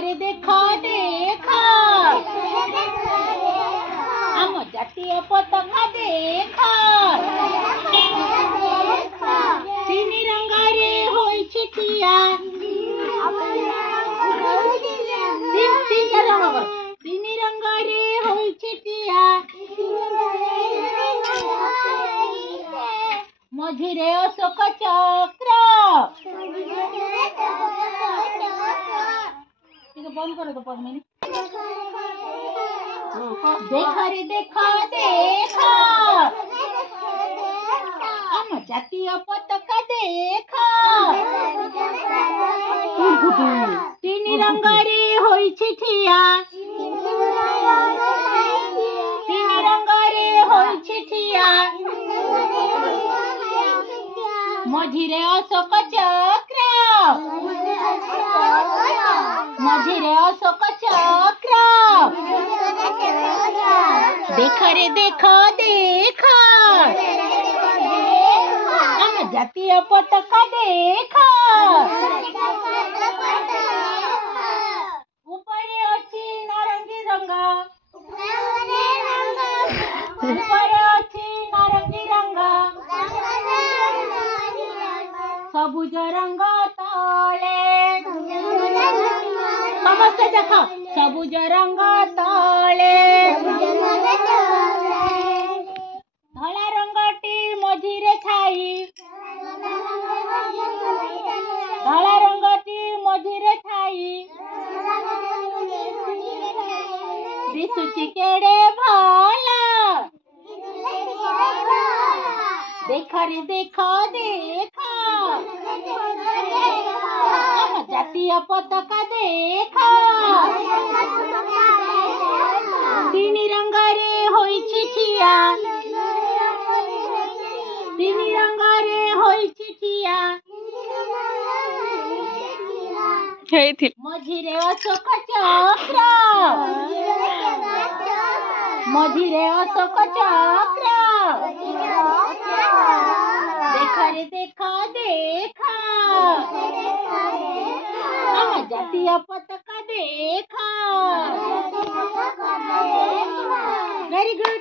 रे देखा देखा आम जातीय पताका देखा तीन रंग रे होई छिटिया तीन रंग रे होई छिटिया मझिरे अशोक चक्र बंद करो तो पद्मिनी देखा रे देखा देखा आम जातीय पताका देखा तीन रंग रे होई छिटिया तीन रंग रे होई छिटिया मझिरे अशोक चक्र मझिरे अशोक चक्र देखा रे देखा देखा आम जातीय पताका देखा ऊपरे अछि नारंगी रंग ऊपरे अछि नारंगी रंग सबुज रंग तले समस्त देख सबुज रंग तले धला रंगटी मझिरे छाई धला रंगटी मझिरे छाई दिसुची केड़े भला देखा रे देखा देखा आम जातीय पताका देखा तीन रंग रे होई छिटिया तीन रंग रे होई छिटिया मझिरे अशोक चक्र मझिरे अशोक चक्र देखा रे देखा देखा आम जातीय पताका देखा वेरी गुड।